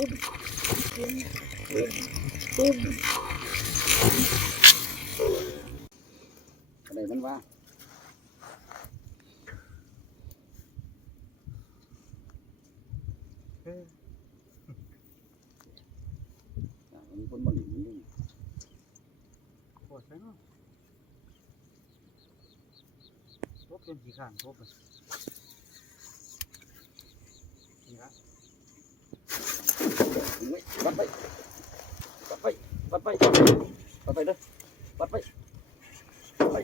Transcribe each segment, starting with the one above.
อะไรมันว่ามันคนบ่หลีนี่ปวดใช่เนาะพบเป็นกี่ข้างพบเลยนี่ละ วัดไปวัดไปวัดไปวัดไปเด้อวัดไปไป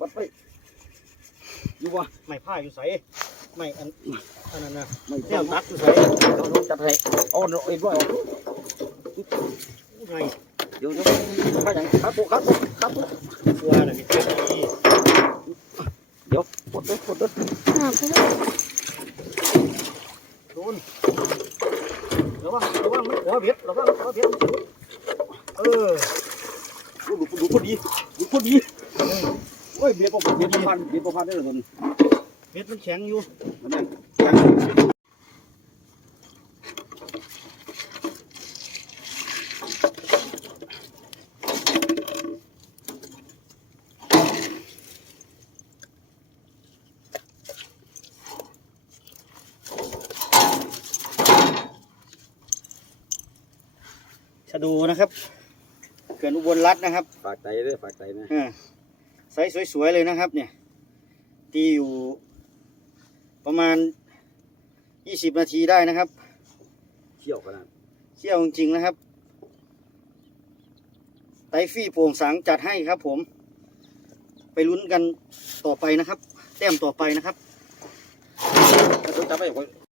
วัดไปอยู่วะไม่ผ้าอยู่ใสไม่อันอันนั้นนะไม่แก้เจ้าวตัตัดกอยู่ใสเราลงจัดให้เอาเอาไอ้ด้วยเอางเดี๋ยวว่างข้าปุ๊ข้าปุ๊ข้าปุ๊ตัวน่ะมีแค่นี้เดี๋ยวปวดเลยปวดเลยโดนระวังระวังมันหัวเบียดระวังหัวเบียดเออดูดูดูพอดีดูพอดีโอ้ยเบียดประเบียดประพันเบียดประพันได้เลยคนเบ็ดมันแข็งอยู่มันนั่นะดูนะครับเขื่อนอุบลรัตน์นะครับฝากใจด้วยฝากใจนะอ่าไซส์สวยๆเลยนะครับ เนี่ย ตีอยู่ ประมาณยี่สิบนาทีได้นะครับเที่ยวขนาดเที่ยวจริงๆนะครับ ไตฟี่โปร่งสังจัดให้ครับ ผม ไปลุ้นกันต่อไปนะครับ แต้มต่อไปนะครับถ้าตัวจับไปคอย